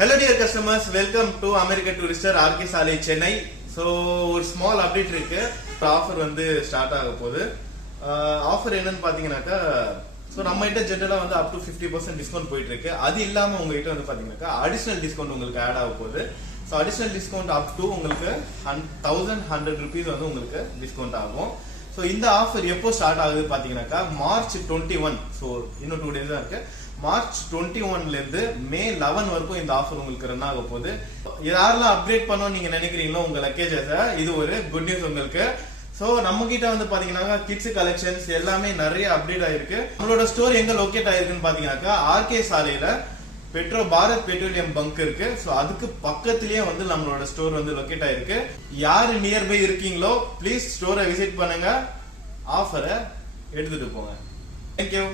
Hello dear customers, welcome to American Tourister RK Salai Chennai. So ஒரு small update இருக்கு. Offer வந்து start ஆக போகுது. ஆஃபர் என்னன்னு பாத்தீங்கன்னாக்கா சோ நம்ம கிட்ட ஜெனரலா வந்து up to 50% டிஸ்கவுண்ட் போயிட்டு இருக்கு. அது இல்லாம உங்க கிட்ட வந்து பாத்தீங்கன்னாக்கா அடிஷனல் டிஸ்கவுண்ட் உங்களுக்கு ஆட் ஆக போகுது. So additional discount up to உங்களுக்கு 1100 rupees வந்து உங்களுக்கு டிஸ்கவுண்ட் ஆகும். சோ இந்த ஆஃபர் எப்போ ஸ்டார்ட் ஆகுது பாத்தீங்கன்னாக்கா மார்ச் 21. சோ இன்னும் 2 டேஸ் தான் இருக்கு. மார்ச் 21ல இருந்து மே 11 வரைக்கும் இந்த ஆஃபர் உங்களுக்கு ரன் ஆக போகுது. யாரெல்லாம் அப்கிரேட் பண்ணணும் நீங்க நினைக்கிறீங்களோ உங்க லக்கேஜஸ், இது ஒரு குட் நியூஸ் உங்களுக்கு. சோ நம்ம கிட்ட வந்து பாத்தீங்கன்னா கிட்ஸ் கலெக்ஷன்ஸ் எல்லாமே நிறைய அப்டேட் ஆயிருக்கு. நம்மளோட ஸ்டோர் எங்க லொகேட் ஆயிருக்குன்னு பாத்தீங்கன்னாக்கா ஆர்கே சாலையில பாரத் பெட்ரோலியம் பங்க் இருக்கு. சோ அதுக்கு பக்கத்திலேயே வந்து நம்மளோட ஸ்டோர் வந்து லொகேட் ஆயிருக்கு. யாரு நியர்பை இருக்கீங்களோ பிளீஸ் ஸ்டோரை விசிட் பண்ணுங்க, ஆஃபரை எடுத்துட்டு போங்க. தேங்க்யூ.